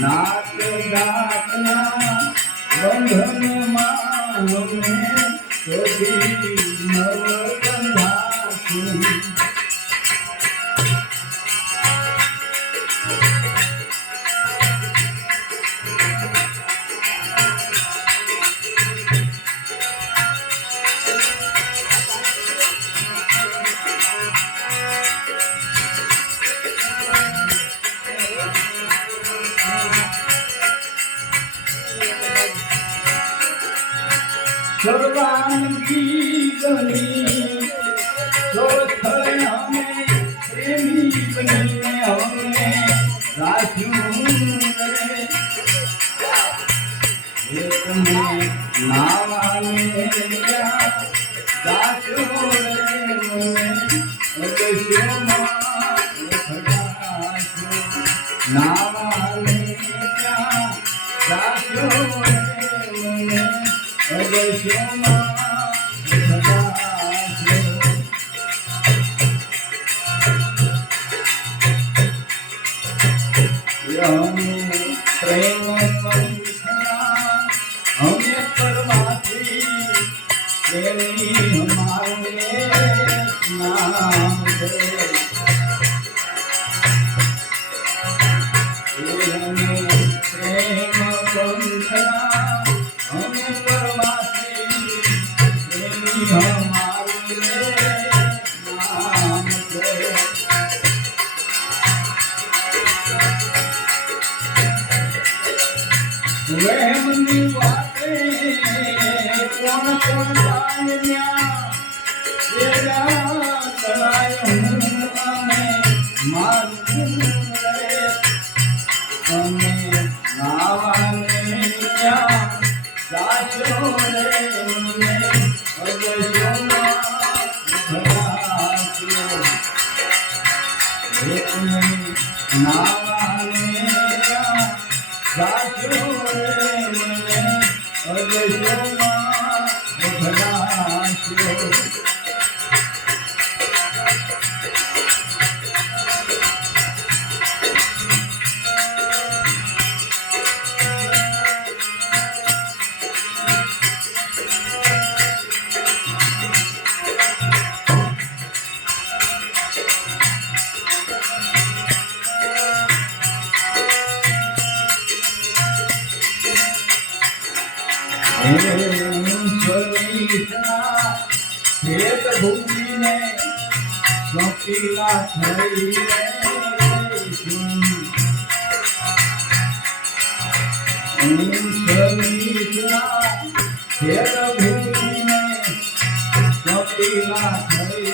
નાથ દાતના બંધનમાં અમે શોધી નવ બંધાશું. સર્વાંગી બની તો સ્થળે અમે પ્રેમી બનીને અમને રાખ્યું રે. એકને નાવાને ત્યાં રાખ્યું રે મને અગસ્યોમાં ખડાશું. નાવાને ત્યાં રાખ્યું રે મને અગસ્યોમાં ખડાશું. અમે પ્રેમ પંથના અમે પરમાથી પ્રેમી અમારે નામ દે. અમે પ્રેમ પંથના અમે પરમાથી પ્રેમી અમારે નામ દે. પ્રેમની વાતે કોણ કોણ જાય ન્યા એરા તળાય હું અમે મારું રે. અમે નાવાને ત્યાં જાશો રે મને અગસ્યોમાં ખડાશું. એકને નાવાને ત્યાં જાશો રે મને અગસ્યોમાં ખડાશું. ખેત ભૂમિને ચોકીલા થઈ ખેત ભૂમિને ચોકીલા થઈ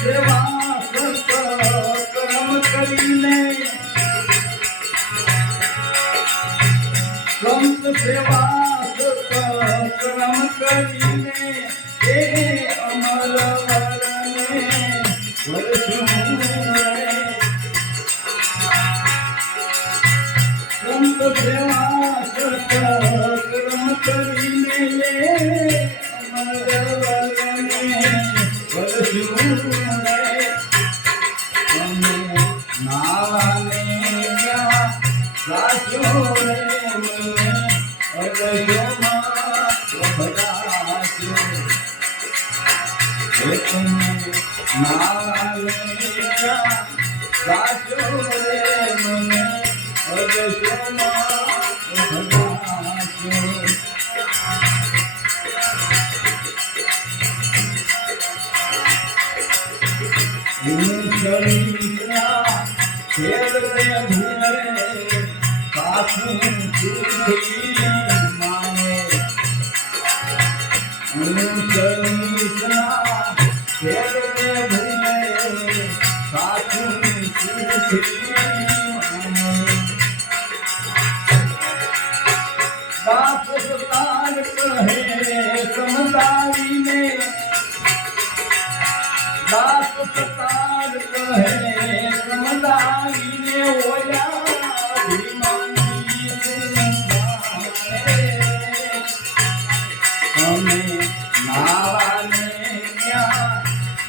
સેવા કર્મ કરીને સંત સેવા કર્મ કરીને એ અમર વરને વરસું રે. સંત સેવા કર્મ કરીને અમર વરને વરસું રે. અમે નાવાને ત્યાં જાશો રે મને અગસ્યોમાં ખડાશું. એકને નાવાને ત્યાં જાશો રે મને અગસ્યોમાં ખડાશું. દાસ સતાર કહે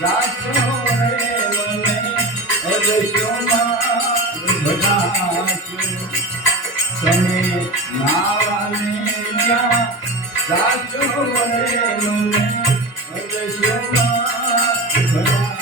સાચો રે મને અદસ્યોમાં ભજાશું તમે નાવાને ત્યાં સાચો રે મને અદસ્યોમાં ભજાશું